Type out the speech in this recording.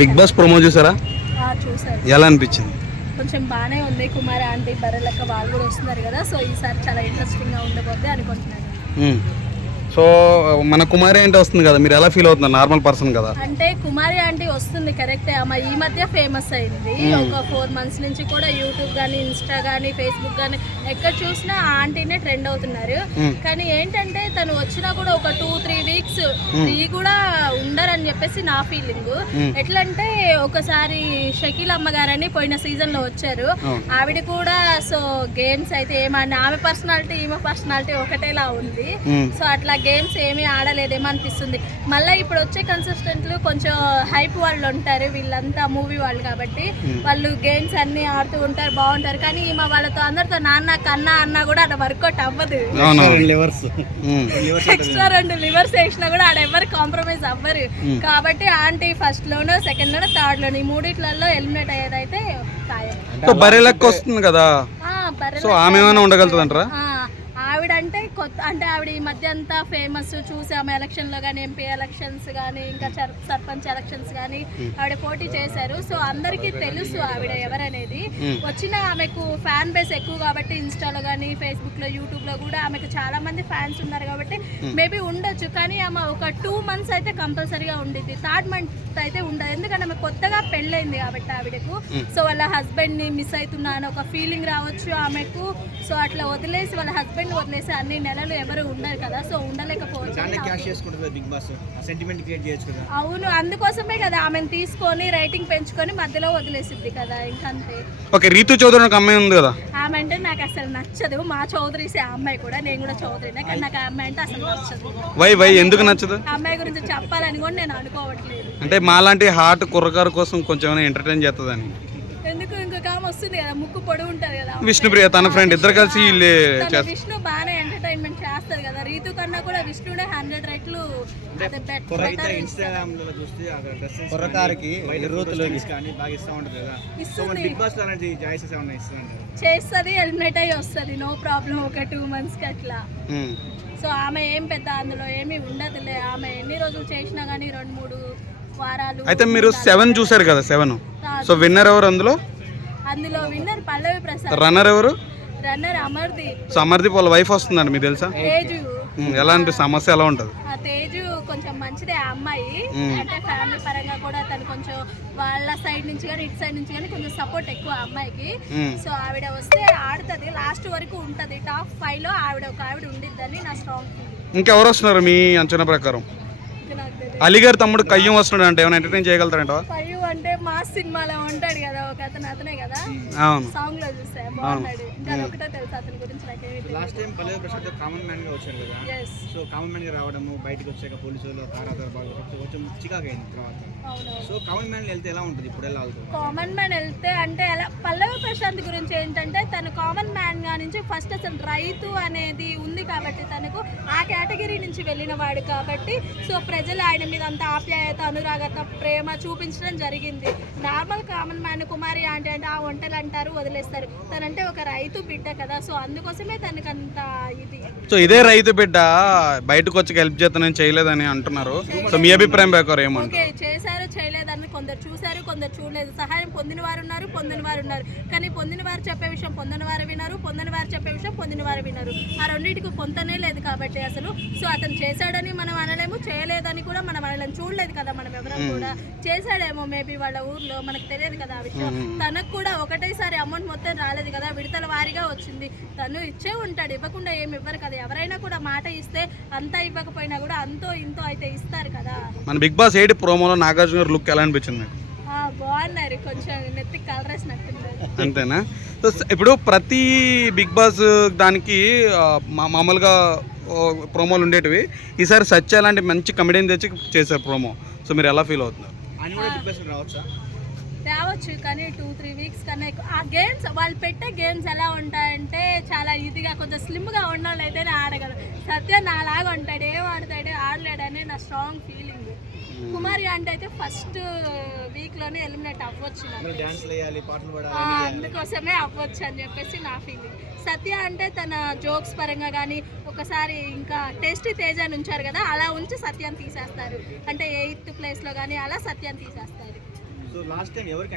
Big boss promo చూసారా? చూసారు. ఎలా అనిపించింది? కొంచెం బాగానే ఉంది. కుమారి ఆంటీ బర్రెలక్క వాళ్ళు కూడా వస్తున్నారు కదా, సో ఈసారి చాలా ఇంట్రెస్టింగ్గా ఉండబోద్ది అనుకుంటున్నాను. సో మన కుమారి ఆంటీ వస్తుంది కదా, మీరు ఎలా ఫీల్ అవుతున్నారు? నార్మల్ పర్సన్ కదా. అంటే కుమారి ఆంటీ వస్తుంది కరెక్టే అమ్మ, ఈ మధ్య ఫేమస్ అయింది. ఒక 4 months నుంచి కూడా యూట్యూబ్ కానీ ఇన్స్టా కానీ ఫేస్బుక్ కానీ ఎక్కడ చూసినా ఆ ఆంటీనే ట్రెండ్ అవుతున్నారు. కానీ ఏంటంటే తను వచ్చినా కూడా ఒక 2-3 weeks ఫ్రీ కూడా ఉండరని చెప్పేసి నా ఫీలింగ్. ఎట్లా అంటే ఒకసారి షకీల్ అమ్మగారని పోయిన సీజన్ లో వచ్చారు, ఆవిడ కూడా సో గేమ్స్ అయితే ఏమన్నా ఆమె పర్సనాలిటీ ఈమె పర్సనాలిటీ ఒకటేలా ఉంది. సో అట్లా గేమ్స్ ఏమీ ఆడలేదేమో అనిపిస్తుంది. మళ్ళీ ఇప్పుడు వచ్చే కన్సిస్టెంట్లు కొంచెం హైప్ వాళ్ళు ఉంటారు, వీళ్ళంతా మూవీ వాళ్ళు కాబట్టి వాళ్ళు గేమ్స్ అన్ని ఆడుతూ ఉంటారు, బాగుంటారు. కానీ ఈమె వాళ్ళతో అందరితో నాన్న కన్నా అన్నా కూడా అక్కడ వర్కౌట్ అవ్వదు. ఎక్స్ట్రా 2 లివర్స్ వేసినా కూడా ఆడ ఎవరు కాంప్రమైజ్ అవ్వరు. కాబట్టి ఆంటీ ఫస్ట్ లోనో సెకండ్ లోనో థర్డ్ లోనో ఈ మూడిట్లలో ఎలిమినేట్ అయ్యేదైతే బర్రెలెక్క వస్తుంది కదా, సో ఆమె ఏమైనా ఉండగలుగుతుందంటారా? ఆవిడ అంటే కొత్త అంటే ఆవిడ ఈ మధ్య అంతా ఫేమస్ చూసాము. ఎలక్షన్లో కానీ ఎంపీ ఎలక్షన్స్ కానీ ఇంకా సర్పంచ్ ఎలక్షన్స్ కానీ ఆవిడ పోటీ చేశారు. సో అందరికీ తెలుసు ఆవిడ ఎవరనేది. వచ్చిన ఆమెకు ఫ్యాన్ బేస్ ఎక్కువ కాబట్టి ఇన్స్టాలో కానీ ఫేస్బుక్లో యూట్యూబ్లో కూడా ఆమెకు చాలా మంది ఫ్యాన్స్ ఉన్నారు కాబట్టి మేబీ ఉండొచ్చు. కానీ ఆమె ఒక 2 months అయితే కంపల్సరీగా ఉండిద్ది, 3rd month అయితే ఉండదు. ఎందుకంటే ఆమె కొత్తగా పెళ్ళైంది కాబట్టి ఆవిడకు. సో వాళ్ళ హస్బెండ్ని మిస్ అవుతున్నా అని ఒక ఫీలింగ్ రావచ్చు ఆమెకు. సో అట్లా వదిలేసి వాళ్ళ హస్బెండ్ వదిలేసి అన్ని నెలలు ఎవరు ఉండరు కదా, సో ఉండలేకపోవచ్చు. అవును, అందుకోసమే కదా ఆమెను తీసుకొని రేటింగ్ పెంచుకొని మధ్యలో వదిలేసిద్ది కదా, ఇంకంతే. ఓకే, రీతు చౌదరి ఒక అమ్మాయి ఉంది కదా, ఆమె అంటే నాకు అసలు నచ్చదు. మా చౌదరీసే ఆ అమ్మాయి కూడా, నేను కూడా చౌదరినే, కానీ నాకు ఆ అమ్మాయి అంటే అసలు నచ్చదు. వై ఎందుకు నచ్చదు? ఆ అమ్మాయి గురించి చెప్పాలని కూడా నేను అనుకోవట్లేదు. అంటే మాలాంటి హార్ట్ కుర్రకారు కోసం కొంచెం ఎంటర్టైన్ చేస్తుందని. ఎందుకు ఇంకొక ఆమె వస్తుంది కదా, ముక్కు పొడవు ఉంటది కదా, విష్ణుప్రియ తన ఫ్రెండ్, ఇద్దరు కలిసి విష్ణు బాగానే ఎంటర్టైన్మెంట్ చేస్తారు కదా. రీతు కన్నా కూడా విష్ణునే 100 రెట్లు చేస్తుంది, ఎలిమినేట్ అయ్యి వస్తుంది, నో ప్రాబ్లం. ఒక 2 months కి అట్లా. సో ఆమె ఏం పెద్ద అందులో ఏమీ ఉండదులే. ఆమె ఎన్ని రోజులు చేసినా కానీ 2-3 వారాలు. అయితే మీరు 7 చూసారు కదా, 7. సో విన్నర్ ఎవరు అందులో? అందులో విన్నర్ పల్లవి ప్రసాద్. రన్నర్ ఎవరు? రన్నర్ అమర్దీప్. సో అమర్దీప్ వాళ్ళ వైఫ్ వస్తుందండి, మీకు తెలుసా? తేజు. ఎలా అనిపిస్తుంది? సమస్య ఎలా ఉంటుంది? తేజు కొంచెం మంచిదే ఆ అమ్మాయి, అంటే ఫ్యామిలీ పరంగా కూడా తను కొంచెం వాళ్ళ సైడ్ నుంచి కానీ ఇటు సైడ్ నుంచి కానీ కొంచెం సపోర్ట్ ఎక్కువ ఆ అమ్మాయికి. సో ఆవిడ వస్తే ఆడుతుంది, లాస్ట్ వరకు ఉంటుంది. టాప్ 5 లో ఆవిడ ఉండిద్దని నా స్ట్రాంగ్ ఫీలింగ్. ఇంకెవరు వస్తున్నారు మీ అంచనా ప్రకారం? అలీగారు తమ్ముడు కయ్యం వస్తున్నాడు అంటే ఏమైనా ఎంటర్టైన్ చేయగలుగుతారంట? కయ్యం అంటే మా సినిమాలో ఉంటాడు కదా ఒక అతనే కదా, సాంగ్ లో చూసా బాగున్నాడు. ఇంకా ఒకటే తెలుసు అతని గురించి నాకేమి. లాస్ట్ టైం పల్లవి ప్రసాద్ కామన్ మ్యాన్ గా వచ్చాడు కదా, సో కామన్ మ్యాన్ గా రావడము, బయటకు వచ్చాక పోలీసులు తారాదారు కొంచెం చికాకు అయింది తర్వాత. సో కామన్ మ్యాన్ వెళ్తే ఎలా ఉంటుంది? ఇప్పుడు ఎలా వెళ్తుంది కామన్ మ్యాన్ వెళ్తే? అంటే ఎలా పల్లవి ప్రశాంత్ గురించి ఏంటంటే తను కామన్ మ్యాన్ గా నుంచి ఫస్ట్ అసలు రైతు అనేది ఉంది కాబట్టి తనకు ఆ కేటగిరీ నుంచి వెళ్ళిన వాడు కాబట్టి సో ప్రజలు ఆయన మీద అంత ఆప్యాయత అనురాగత ప్రేమ చూపించడం జరిగింది. నార్మల్ కామన్ మ్యాన్ కుమారి అంటే ఆ వంటలు అంటారు వదిలేస్తారు, తనంటే ఒక రైతు బిడ్డ కదా, సో అందుకోసమే తనకు అంత ఇది. సో ఇదే రైతు బిడ్డ బయటకు వచ్చి హెల్ప్ చేస్తానని చేయలేదని అంటున్నారు. సో మీ అభిప్రాయం ప్రకారం ఏమంటారు? చేశారు చేయలేదని కొందరు చూశారు, కొందరు చూడలేదు. సహాయం పొందిన వారు ఉన్నారు, పొందిన వారు ఉన్నారు. కానీ పొందిన వారు చెప్పే విషయం పొందిన వారు వినరు, పొందిన వారు చెప్పే విషయం పొందిన వారు వినరు. ఆ రెండింటికి పొంతనే లేదు కాబట్టి అసలు. సో అతను చేశాడని మనం అనలేము, చేయలేదని కూడా మనం అనలేము. చూడలేదు కదా మనం ఎవరం కూడా. చేశాడేమో మేబీ వాళ్ళ ఊర్లో, మనకు తెలియదు కదా ఆ విషయం. తనకు కూడా ఒకటేసారి అమౌంట్ మొత్తం రాలేదు కదా, విడతల వారీగా వచ్చింది. తను ఇచ్చే ఉంటాడు, ఇవ్వకుండా ఏమి ఇవ్వరు కదా. ఎవరైనా కూడా మాట ఇస్తే అంతా ఇవ్వకపోయినా కూడా అంతో ఇంతో అయితే ఇస్తారు కదా. మన బిగ్ బాస్ 8 ప్రోమోలో నాగార్జున గారి లుక్ ఎలా అనిపించింది మీకు? బాగున్నారు, కొంచెం నెత్తి కలర్ వేసినట్టున్నారు. అంతేనా? సో ఇప్పుడు ప్రతి బిగ్ బాస్ దానికి మామూలుగా ప్రోమోలు ఉండేటివి, ఈసారి సత్య లాంటి మంచి కమెడియన్ తెచ్చి చేశారు ప్రోమో. సో మీరు ఎలా ఫీల్ అవుతున్నారు? రావచ్చు కానీ 2-3 weeks కన్నా ఎక్కువ. ఆ గేమ్స్ వాళ్ళు పెట్టే గేమ్స్ ఎలా ఉంటాయంటే చాలా ఇదిగా కొంచెం స్లిమ్గా ఉన్న వాళ్ళు అయితేనే ఆడగలరు. సత్య నాలాగా ఉంటాడు, ఏం ఆడతాడు ఆడలేడనే నా స్ట్రాంగ్ ఫీలింగ్. కుమారి అంటే అయితే ఫస్ట్ వీక్ లోనే ఎలిమినేట్ అవ్వచ్చు నాకు అందరూ డాన్స్లు వేయాలి, పాటలు పాడాలి, అందుకోసమే అవ్వచ్చు అని చెప్పేసి నా ఫీలింగ్. సత్య అంటే తన జోక్స్ పరంగా కానీ ఒకసారి ఇంకా టేస్టీ తేజ అని ఉంచారు కదా, అలా ఉంచి సత్యాన్ని తీసేస్తారు. అంటే 8th ప్లేస్లో కానీ అలా సత్యాన్ని తీసేస్తారు. సో లాస్ట్ టైం ఎవరికి